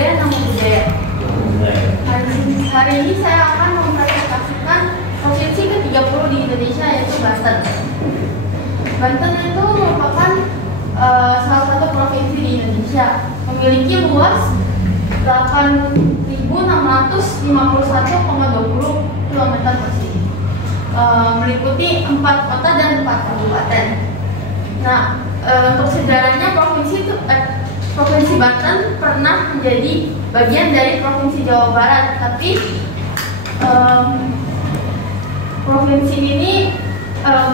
budaya, nama budaya. Hari ini saya akan mempresentasikan provinsi ke-30 di Indonesia, yaitu Banten. Banten itu merupakan salah satu provinsi di Indonesia, memiliki luas 8.651,20 km persegi, meliputi 4 kota dan 4 kabupaten. Nah, untuk sejarahnya Provinsi Banten pernah menjadi bagian dari Provinsi Jawa Barat, tapi provinsi ini,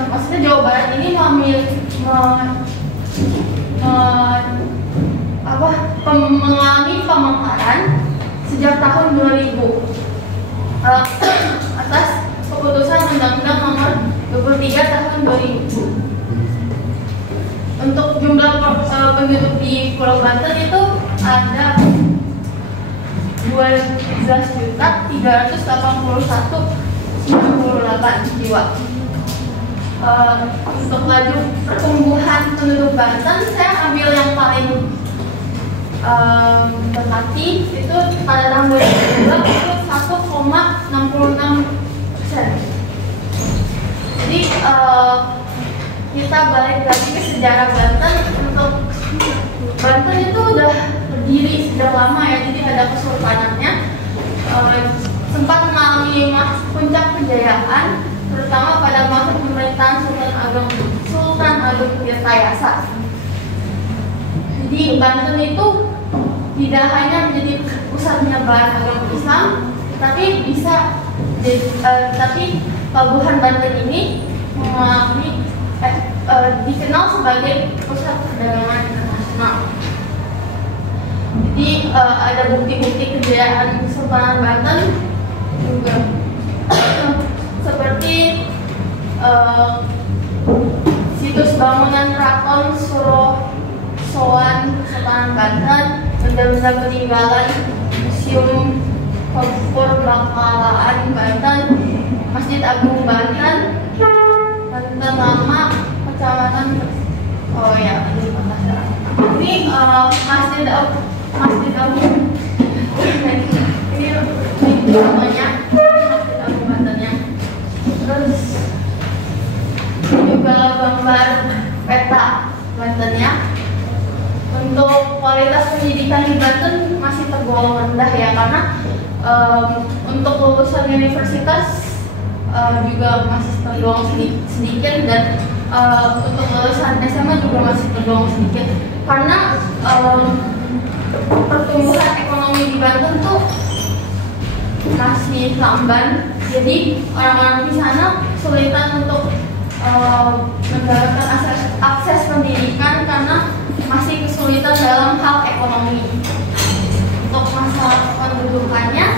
maksudnya Jawa Barat ini mengalami pemekaran sejak tahun 2000 atas keputusan Undang-Undang Nomor 23 tahun 2000. Untuk jumlah penduduk di Pulau Banten itu ada 12.381.98 jiwa. Untuk laju pertumbuhan penduduk Banten, saya ambil yang paling mendekati itu pada tahun 2002 itu 1,66%. Jadi kita balik lagi ke sejarah Banten. Untuk Banten itu udah berdiri sejak lama ya, jadi ada kesultanannya, sempat mengalami puncak kejayaan, terutama pada masa pemerintahan Sultan Agung Tirtayasa. Jadi Banten itu tidak hanya menjadi pusat penyebaran agama Islam, tapi Pelabuhan Banten ini mengalami dikenal sebagai pusat perdagangan internasional. Jadi ada bukti-bukti kejayaan Kesultanan Banten juga seperti situs bangunan Keraton Soan Kesultanan Banten, benda-benda peninggalan Museum Purbakalaan Banten, Masjid Agung Banten Lama, Kecamatan ini Masjid Agung ini namanya Masjid Agung Bantennya. Terus juga gambar peta Bantennya. Untuk kualitas pendidikan di Banten masih tergolong rendah ya, karena untuk lulusan universitas juga masih tergolong sedikit, dan untuk lulusan SMA juga masih tergolong sedikit, karena pertumbuhan ekonomi di Banten tuh masih lamban. Jadi orang-orang di sana kesulitan untuk mendapatkan akses pendidikan karena masih kesulitan dalam hal ekonomi. Untuk masalah pendudukannya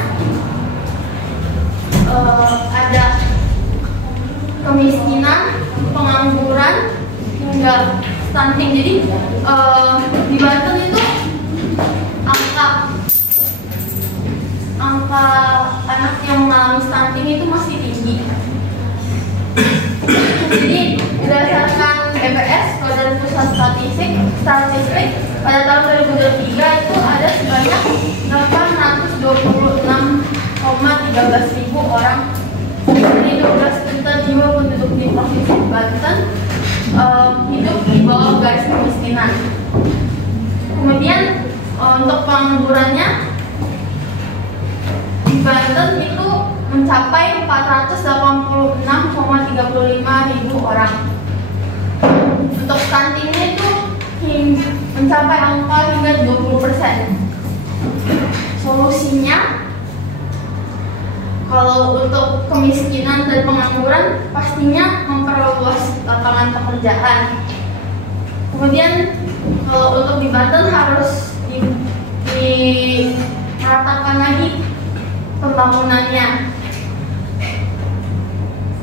ada kemiskinan, pengangguran, hingga stunting. Jadi di Banten itu angka anak yang mengalami stunting itu masih tinggi. Jadi berdasarkan BPS, Badan Pusat Statistik pada tahun 2023 itu ada sebanyak 826,13 ribu orang. Jadi 12 juta jiwa penduduk di Provinsi Banten hidup di bawah garis kemiskinan. Kemudian untuk penganggurannya di Banten itu mencapai 486,35 ribu orang. Untuk stuntingnya itu mencapai angka hingga 20%. Solusinya, kalau untuk kemiskinan dan pengangguran, pastinya memperluas lapangan pekerjaan. Kemudian kalau untuk di Banten harus diratakan lagi pembangunannya.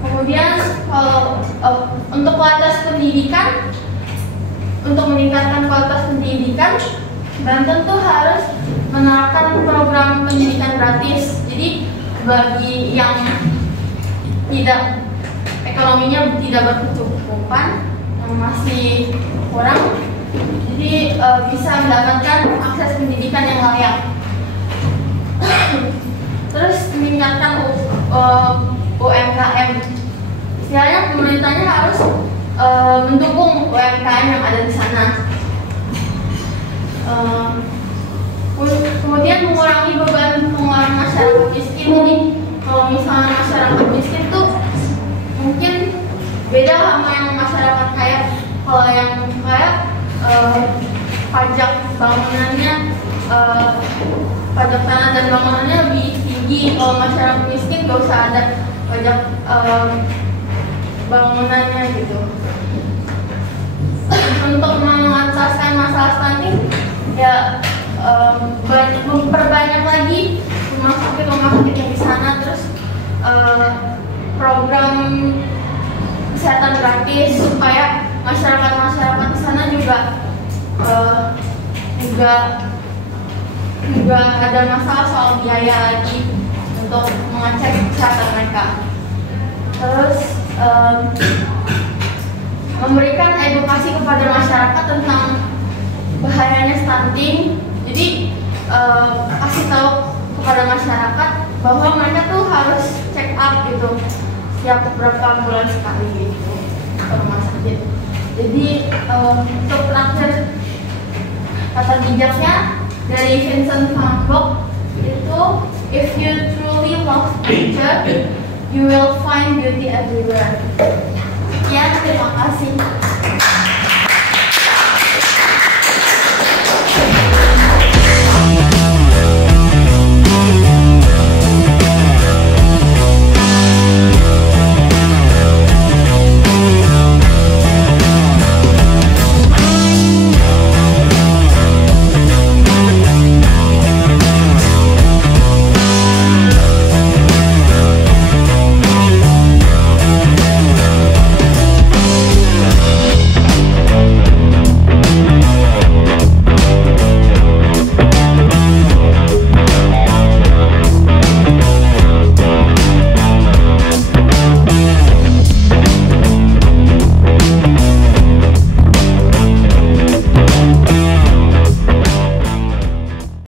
Kemudian kalau untuk kualitas pendidikan, untuk meningkatkan kualitas pendidikan, Banten tuh harus menerapkan program pendidikan gratis. Jadi bagi yang ekonominya tidak berkecukupan, yang masih kurang, jadi bisa mendapatkan akses pendidikan yang layak. Terus meningkatkan UMKM. Istilahnya pemerintahnya harus mendukung UMKM yang ada di sana. Kemudian mengurangi beban pengeluaran masyarakat miskin. Jadi kalau misalnya masyarakat miskin tuh mungkin beda sama yang masyarakat kaya. Kalau yang kaya pajak bangunannya, pajak tanah dan bangunannya lebih tinggi. Kalau masyarakat miskin gak usah ada pajak bangunannya gitu. Untuk mengatasi masalah stunting ya memperbanyak lagi rumah sakit yang di sana, terus program kesehatan gratis supaya masyarakat di sana juga ada masalah soal biaya lagi untuk mengecek kesehatan mereka. Terus memberikan edukasi kepada masyarakat tentang bahayanya stunting. Jadi kasih tahu kepada masyarakat bahwa mereka tuh harus check up gitu setiap beberapa bulan sekali gitu ke rumah sakit. Jadi untuk terakhir kata bijaknya dari Vincent van Gogh itu, if you truly love nature, you will find beauty everywhere. Sekian, terima kasih.